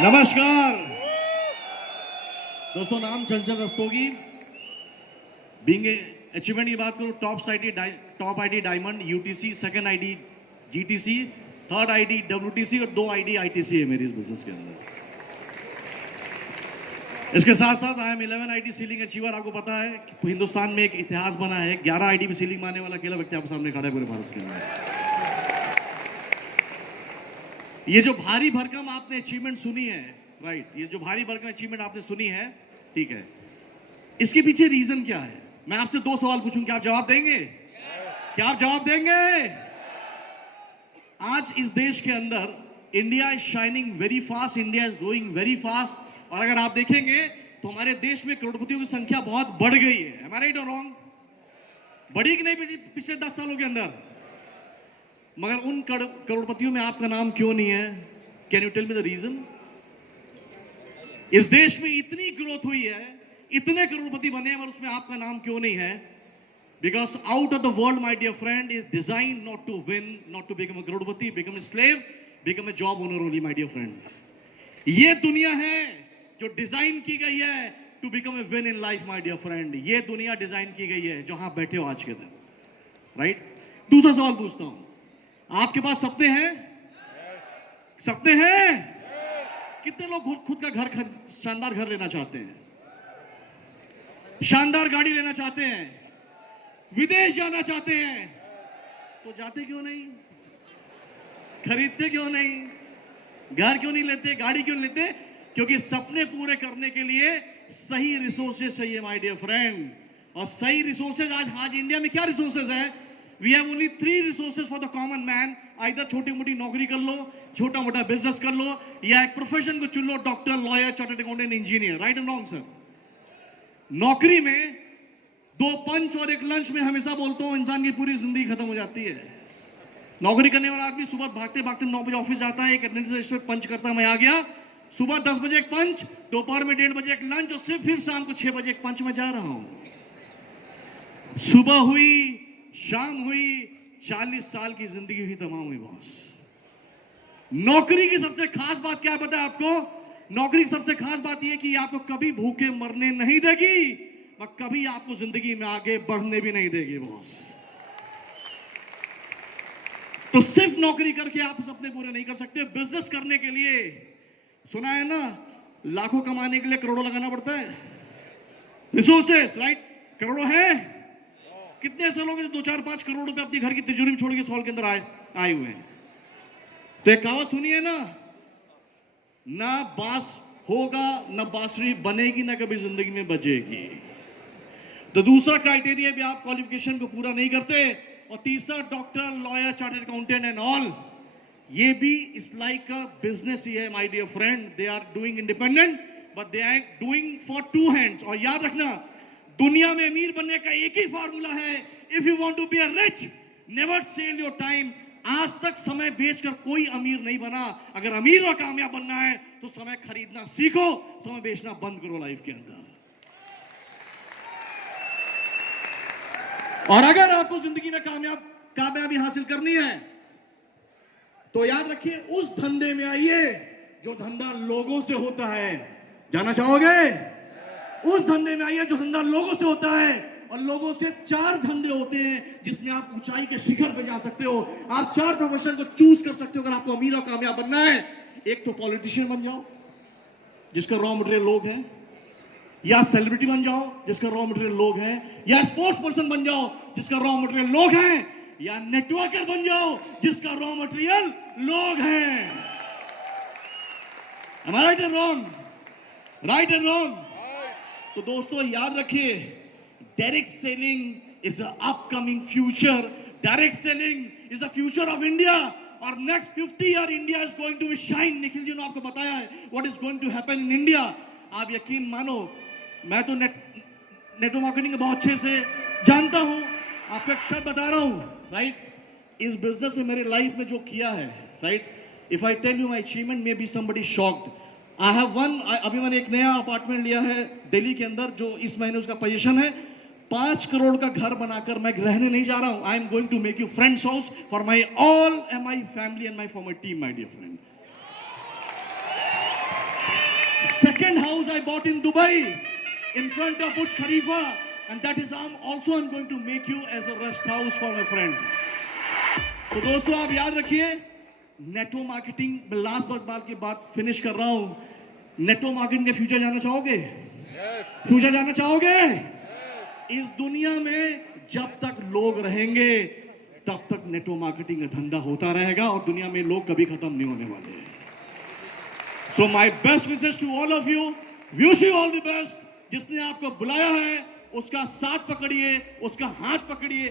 नमस्कार दोस्तों, नाम चंचल रस्तोगी। बीइंग अचीवमेंट की बात करूं, top ID diamond UTC, second ID GTC, third ID WTC और 2 आईडी आईटीसी है मेरी इस बिजनेस के अंदर। इसके साथ साथ I am 11 ID ceiling achiever. आपको पता है कि हिंदुस्तान में एक इतिहास बना है, 11 आईडी में सीलिंग मारने वाला अकेला व्यक्ति आपके सामने खड़ा है पूरे भारत के अंदर। ये जो भारी भरकम आपने अचीवमेंट सुनी है, राइट, ये जो भारी भरकम अचीवमेंट आपने सुनी है, ठीक है, इसके पीछे रीजन क्या है? मैं आपसे 2 सवाल पूछूं, क्या आप जवाब देंगे? क्या आप जवाब देंगे? आज इस देश के अंदर India is shining very fast, India is growing very fast. और अगर आप देखेंगे तो हमारे देश में करोड़पतियों की संख्या बहुत बढ़ गई है। एम आई राइट और रॉन्ग? बढ़ी कि नहीं पिछले 10 सालों के अंदर? मगर उन करोड़पतियों में आपका नाम क्यों नहीं है? Can you tell me the reason? इस देश में इतनी ग्रोथ हुई है, इतने करोड़पति बने हैं, और उसमें आपका नाम क्यों नहीं है? Because out of the world my dear friend is design not to win, not to become a crorepati, become a slave, become a job owner only my dear friend. ये दुनिया है जो डिजाइन की गई है to become a win in life my dear friend. ये दुनिया design की गई है जहां बैठे हो आज के दिन, राइट? दूसरा सवाल पूछता हूं, आपके पास सपने हैं? सपने हैं? कितने लोग खुद का घर, शानदार घर लेना चाहते हैं, शानदार गाड़ी लेना चाहते हैं, विदेश जाना चाहते हैं? तो जाते क्यों नहीं? खरीदते क्यों नहीं? घर क्यों नहीं लेते? गाड़ी क्यों नहीं लेते? क्योंकि सपने पूरे करने के लिए सही रिसोर्सेज चाहिए माय डियर फ्रेंड। और सही रिसोर्सेज आज इंडिया में क्या रिसोर्सेज है? We have only 3 resources for the common man. Either छोटी मोटी नौकरी कर लो, छोटा मोटा बिजनेस कर लो, या एक प्रोफेशन को चुन लो, doctor, lawyer, chartered accountant, engineer. Right and wrong sir? नौकरी में 2 पंच और 1 लंच में हमेशा बोलता हूं इंसान की पूरी जिंदगी खत्म हो जाती है। नौकरी करने वाला आदमी सुबह भागते भागते 9 बजे ऑफिस जाता है, एक अटेंडेंस पे पंच करता है, मैं आ गया। सुबह 10 बजे एक पंच, दोपहर में 1:30 बजे एक लंच, और फिर शाम को 6 बजे एक पंच में जा रहा हूं। सुबह हुई, शाम हुई, 40 साल की जिंदगी हुई, तमाम हुई बॉस। नौकरी की सबसे खास बात क्या पता है आपको? नौकरी की सबसे खास बात यह कि आपको कभी भूखे मरने नहीं देगी, और कभी आपको जिंदगी में आगे बढ़ने भी नहीं देगी बॉस। तो सिर्फ नौकरी करके आप सपने पूरे नहीं कर सकते। बिजनेस करने के लिए, सुना है ना, लाखों कमाने के लिए करोड़ों लगाना पड़ता है। Resources, right? करोड़ों है। कितने ऐसे लोग हैं जो 2-4-5 करोड़ रुपए अपनी घर की तिजोरी में छोड़ के सॉल के अंदर आए हुए हैं? तो एक कहावत सुनिए ना, ना बांस होगा, ना बांसुरी बनेगी, ना कभी जिंदगी में बजेगी। तो दूसरा क्राइटेरिया भी आप क्वालिफिकेशन को पूरा नहीं करते, और तीसरा doctor, lawyer, chartered accountant and all, ये भी इट्स लाइक अ बिजनेस ही है my dear friend. They are doing independent, but they are doing for 2 hands. और याद रखना, दुनिया में अमीर बनने का एक ही फार्मूला है, if you want to be a rich, never sell your time. आज तक समय बेचकर कोई अमीर नहीं बना। अगर अमीर और कामयाब बनना है तो समय खरीदना सीखो, समय बेचना बंद करो लाइफ के अंदर। और अगर आपको जिंदगी में कामयाबी हासिल करनी है तो याद रखिए, उस धंधे में आइए जो धंधा लोगों से होता है। जाना चाहोगे? उस धंधे में आइए जो धंधा लोगों से होता है। और लोगों से 4 धंधे होते हैं जिसमें आप ऊंचाई के शिखर पे जा सकते हो। आप 4 प्रोफेशन को चूज कर सकते हो अगर आपको अमीर और कामयाब बनना है। एक तो पॉलिटिशियन बन जाओ जिसका रॉ मटेरियल लोग हैं, या सेलिब्रिटी बन जाओ जिसका रॉ मटेरियल लोग हैं, या स्पोर्ट्स पर्सन बन जाओ जिसका रॉ मटेरियल लोग हैं, या नेटवर्कर बन जाओ जिसका रॉ मटेरियल लोग हैं। Am I right and wrong? Right and wrong? तो दोस्तों याद रखिए, direct selling is the upcoming future. Direct selling is the future of India. और next 50 year India is going to be shine. Nikhil ji ने आपको बताया है what is going to happen in India. आप यकीन मानो, मैं तो नेटवर्क मार्केटिंग बहुत अच्छे से जानता हूं। आपको एक शब्द बता रहा हूं, राइट? इस बिजनेस में मेरे लाइफ में जो किया है, right, if I tell you my achievement maybe somebody shocked. I have one, अभी मैंने एक नया अपार्टमेंट लिया है दिल्ली के अंदर, जो इस महीने उसका पोजीशन है 5 करोड़ का घर बनाकर मैं रहने नहीं जा रहा हूं। I am going to make you friends house for my all and my family and my for my team my dear friend. second house I bought in Dubai in front of Burj Khalifa, and that is I'm going to make you as a rest house for my friend. तो दोस्तों आप याद रखिए, network marketing में last बार की बात finish कर रहा हूं. नेटवर्क मार्केटिंग के फ्यूचर जाना चाहोगे? फ्यूचर जाना चाहोगे? इस दुनिया में जब तक लोग रहेंगे तब तक नेटवर्क मार्केटिंग का धंधा होता रहेगा और दुनिया में लोग कभी खत्म नहीं होने वाले हैं. So my best wishes to all of you. Wish you all the best. जिसने आपको बुलाया है उसका साथ पकड़िए, उसका हाथ पकड़िए.